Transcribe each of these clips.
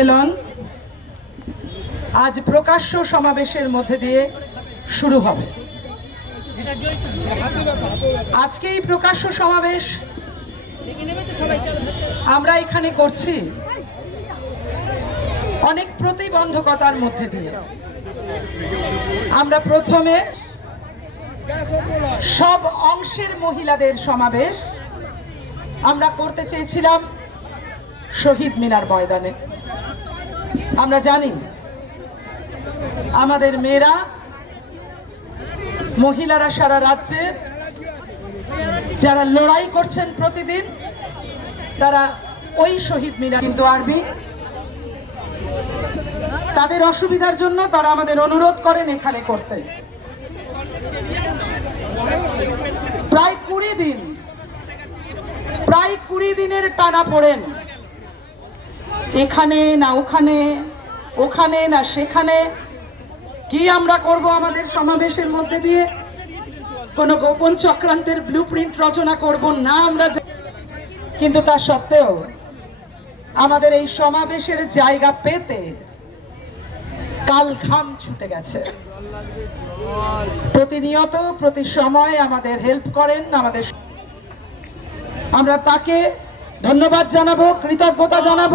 সম্মেলন আজ প্রকাশ্য সমাবেশের মধ্যে দিয়ে শুরু হবে। আজকে এই প্রকাশ্য সমাবেশ আমরা এখানে করছি অনেক প্রতিবন্ধকতার মধ্যে দিয়ে। আমরা প্রথমে সব অংশের মহিলাদের সমাবেশ আমরা করতে চেয়েছিলাম শহীদ মিনার ময়দানে। আমরা জানি আমাদের মেয়েরা মহিলারা সারা রাজ্যের যারা লড়াই করছেন প্রতিদিন, তারা ওই শহীদ মিনার কিন্তু আরবি। তাদের অসুবিধার জন্য তারা আমাদের অনুরোধ করেন এখানে করতে। প্রায় কুড়ি দিন, প্রায় কুড়ি দিনের টানা পড়েন। এখানে না ওখানে ওখানে না সেখানে। কি আমরা করব আমাদের সমাবেশের মধ্যে দিয়ে? কোনো গোপন চক্রান্তের ব্লু রচনা করব না আমরা কিন্তু তা সত্ত্বেও আমাদের এই সমাবেশের জায়গা পেতে কাল ঘাম ছুটে গেছে। প্রতিনিয়ত, প্রতি সময় আমাদের হেল্প করেন, আমাদের আমরা তাকে ধন্যবাদ জানাব, কৃতজ্ঞতা জানাব।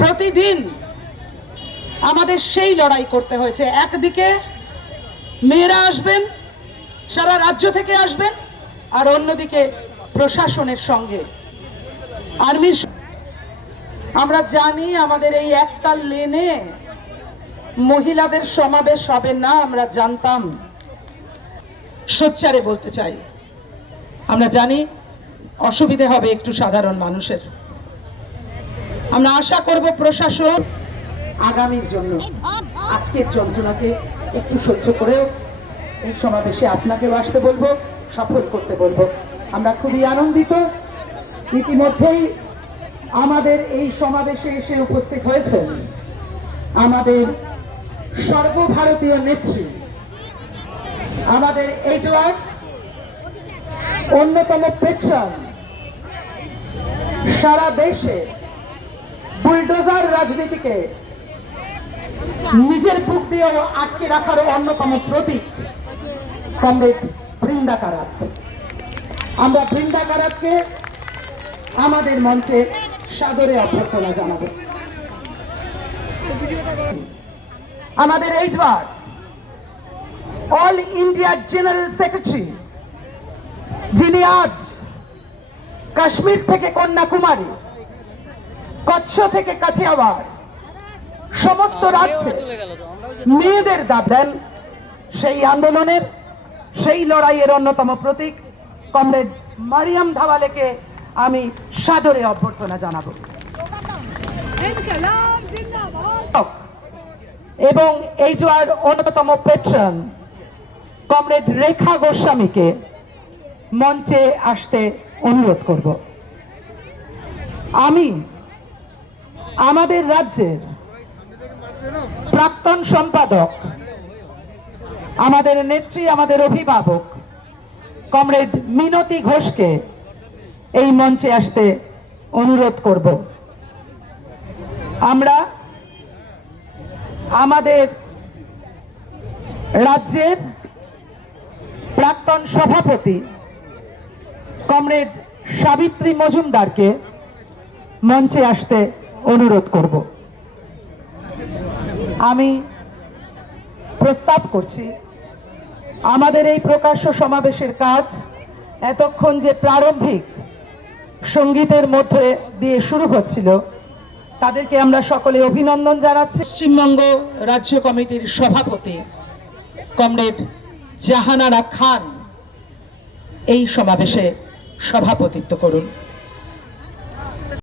প্রতিদিন আমাদের সেই লড়াই করতে হয়েছে। একদিকে মেয়েরা আসবেন, সারা রাজ্য থেকে আসবেন, আর অন্যদিকে প্রশাসনের সঙ্গে। আর্মির আমরা জানি আমাদের এই একটা লেনে মহিলাদের সমাবেশ হবে না, আমরা জানতাম। সোচ্চারে বলতে চাই। আমরা জানি অসুবিধে হবে একটু সাধারণ মানুষের। আমরা আশা করব প্রশাসন আগামীর জন্য আজকের যন্ত্রণাকে একটু সহ্য করেও এই সমাবেশে আপনাকেও আসতে বলব, সফল করতে বলব। আমরা খুবই আনন্দিত। ইতিমধ্যেই আমাদের এই সমাবেশে এসে উপস্থিত হয়েছেন আমাদের সর্বভারতীয় নেত্রী, আমাদের এইটওয়ার অন্যতম পেট্রন সারা দেশে বুলডোজার রাজনীতিকে নিজের বুক দিয়ে আটকে রাখার অন্যতম প্রতীক কমরেড বৃন্দা কারাত। আমরা বৃন্দা কারাতকে আমাদের মঞ্চে সাদরে অভ্যর্থনা জানাব। আমাদের এইটবার অল ইন্ডিয়া জেনারেল সেক্রেটারি যিনি আজ কাশ্মীর থেকে কন্যাকুমারী কচ্ছ থেকে কাঠিয়াওয়াড় সমস্ত রাজ্যে মেয়েদের দাব দেন। সেই আন্দোলনের সেই লড়াইয়ের অন্যতম প্রতীক কমরেড মারিয়াম ধাওয়ালেকে আমি সাদরে অভ্যর্থনা জানাব। এবং এবং এইটার অন্যতম পেট্রন কমরেড রেখা গোস্বামীকে মঞ্চে আসতে অনুরোধ করব। আমি আমাদের রাজ্যের প্রাক্তন সম্পাদক, আমাদের নেত্রী, আমাদের অভিভাবক কমরেড মিনতি ঘোষকে এই মঞ্চে আসতে অনুরোধ করব। আমরা আমাদের রাজ্যের প্রাক্তন সভাপতি কমরেড সাবিত্রী মজুমদারকে মঞ্চে আসতে অনুরোধ করব। আমি প্রস্তাব করছি, আমাদের এই প্রকাশ্য সমাবেশের কাজ এতক্ষণ যে প্রারম্ভিক সঙ্গীতের মধ্যে দিয়ে শুরু হচ্ছিল, তাদেরকে আমরা সকলে অভিনন্দন জানাচ্ছি। পশ্চিমবঙ্গ রাজ্য কমিটির সভাপতি কমরেড জাহানারা খান এই সমাবেশে সভাপতিত্ব করুন।